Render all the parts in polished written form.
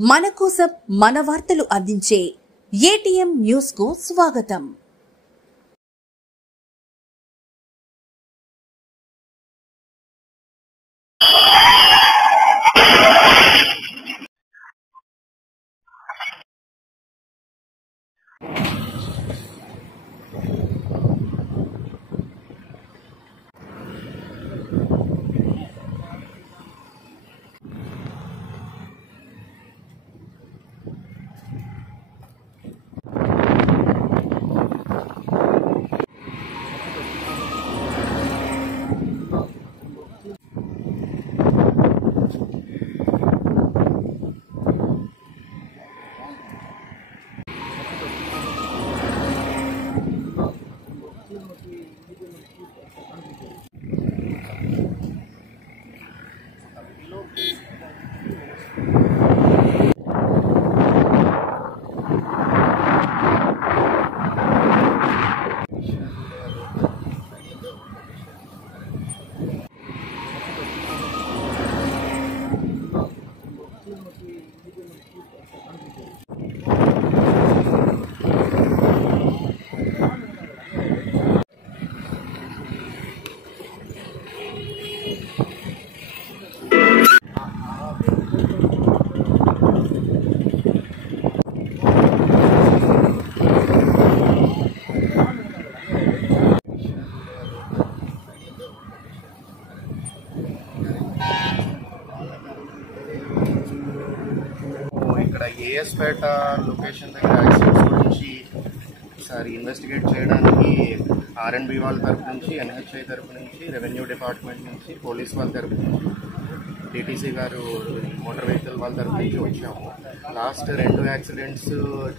మన కోసం మన వార్తలు అందించే ఏటీఎం న్యూస్ కు స్వాగతం. ఇక్కడ ఏఎస్పేట లొకేషన్ దగ్గర యాక్సిడెంట్స్ గురించి ఒకసారి ఇన్వెస్టిగేట్ చేయడానికి ఆర్ఎండ్బి వాళ్ళ తరపు నుంచి, ఎన్హెచ్ఐ తరపు నుంచి, రెవెన్యూ డిపార్ట్మెంట్ నుంచి, పోలీస్ వాళ్ళ తరపు నుంచి, టీటీసీ గారు మోటార్ వెహికల్ వాళ్ళ తరపు నుంచి వచ్చాము. లాస్ట్ 2 యాక్సిడెంట్స్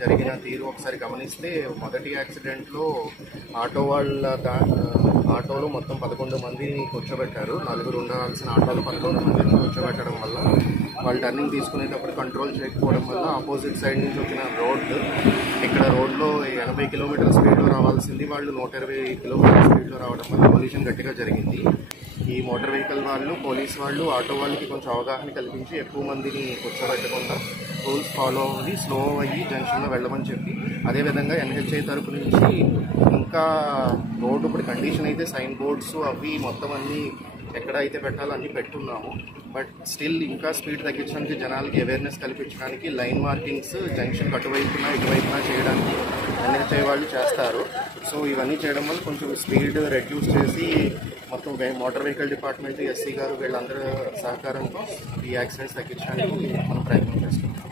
జరిగిన తీరు ఒకసారి గమనిస్తే, మొదటి యాక్సిడెంట్లో ఆటోలో మొత్తం 11 మందిని కూర్చోబెట్టారు. 4 ఉండాల్సిన ఆటోలు 11 మందిని కూర్చోబెట్టడం వల్ల వాళ్ళు టర్నింగ్ తీసుకునేటప్పుడు కంట్రోల్ చేయకపోవడం వల్ల ఆపోజిట్ సైడ్ నుంచి వచ్చిన ఇక్కడ రోడ్లో 80 కిలోమీటర్ల స్పీడ్లో రావాల్సింది వాళ్ళు 120 కిలోమీటర్ల స్పీడ్లో రావడం వల్ల కొలిషన్ గట్టిగా జరిగింది. ఈ మోటార్ వెహికల్ వాళ్ళు, పోలీస్ వాళ్ళు, ఆటో వాళ్ళకి కొంచెం అవగాహన కల్పించి ఎక్కువ మందిని కూర్చోబెట్టకుండా రూల్స్ ఫాలో అవ్వి స్లో అయ్యి జంక్షన్లో వెళ్ళమని చెప్పి, అదేవిధంగా ఎన్హెచ్ఐ తరపు నుంచి ఇంకా రోడ్డు ఇప్పుడు కండిషన్ అయితే సైన్ బోర్డ్స్ అవి మొత్తం అన్నీ ఎక్కడ అయితే పెట్టాలో అన్నీ పెట్టున్నాము. బట్ స్టిల్ ఇంకా స్పీడ్ తగ్గించడానికి, జనాలకి అవేర్నెస్ కల్పించడానికి లైన్ మార్కింగ్స్ జంక్షన్ అటువైపున ఇటువైపున చేయడానికి ఎన్హెచ్ఐ వాళ్ళు చేస్తారు. సో ఇవన్నీ చేయడం వల్ల కొంచెం స్పీడ్ రెడ్యూస్ చేసి మొత్తం మోటార్ వెహికల్ డిపార్ట్మెంట్, ఎస్సీ గారు వీళ్ళందరూ సహకారంతో ఈ యాక్సిడెంట్స్ తగ్గించడానికి మనం ప్రయత్నం చేస్తున్నాం.